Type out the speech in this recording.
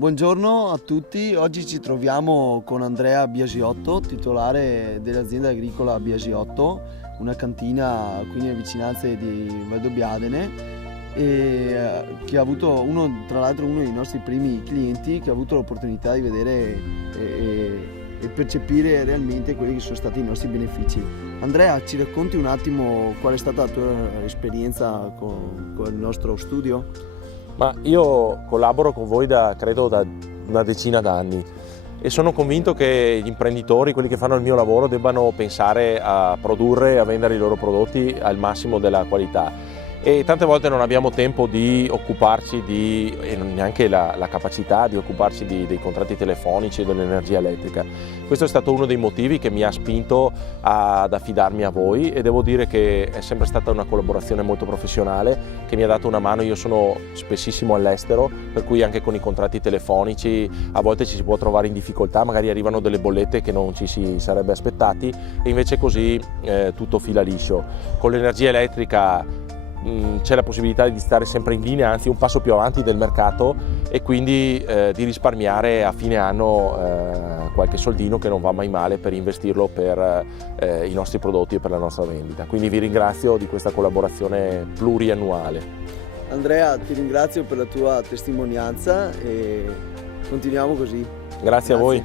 Buongiorno a tutti, oggi ci troviamo con Andrea Biasiotto, titolare dell'azienda agricola Biasiotto, una cantina qui nelle vicinanze di Valdobbiadene e che ha avuto tra l'altro uno dei nostri primi clienti che ha avuto l'opportunità di vedere e percepire realmente quelli che sono stati i nostri benefici. Andrea, ci racconti un attimo qual è stata la tua esperienza con il nostro studio? Ma io collaboro con voi credo da una decina d'anni e sono convinto che gli imprenditori, quelli che fanno il mio lavoro, debbano pensare a produrre e a vendere i loro prodotti al massimo della qualità. E tante volte non abbiamo tempo di occuparci e neanche la capacità di occuparci dei contratti telefonici e dell'energia elettrica. Questo è stato uno dei motivi che mi ha spinto ad affidarmi a voi e devo dire che è sempre stata una collaborazione molto professionale che mi ha dato una mano. Io sono spessissimo all'estero, per cui anche con i contratti telefonici a volte ci si può trovare in difficoltà, magari arrivano delle bollette che non ci si sarebbe aspettati e invece così tutto fila liscio. Con l'energia elettrica c'è la possibilità di stare sempre in linea, anzi un passo più avanti del mercato, e quindi di risparmiare a fine anno qualche soldino che non va mai male per investirlo per i nostri prodotti e per la nostra vendita. Quindi vi ringrazio di questa collaborazione pluriannuale. Andrea, ti ringrazio per la tua testimonianza e continuiamo così. Grazie a voi.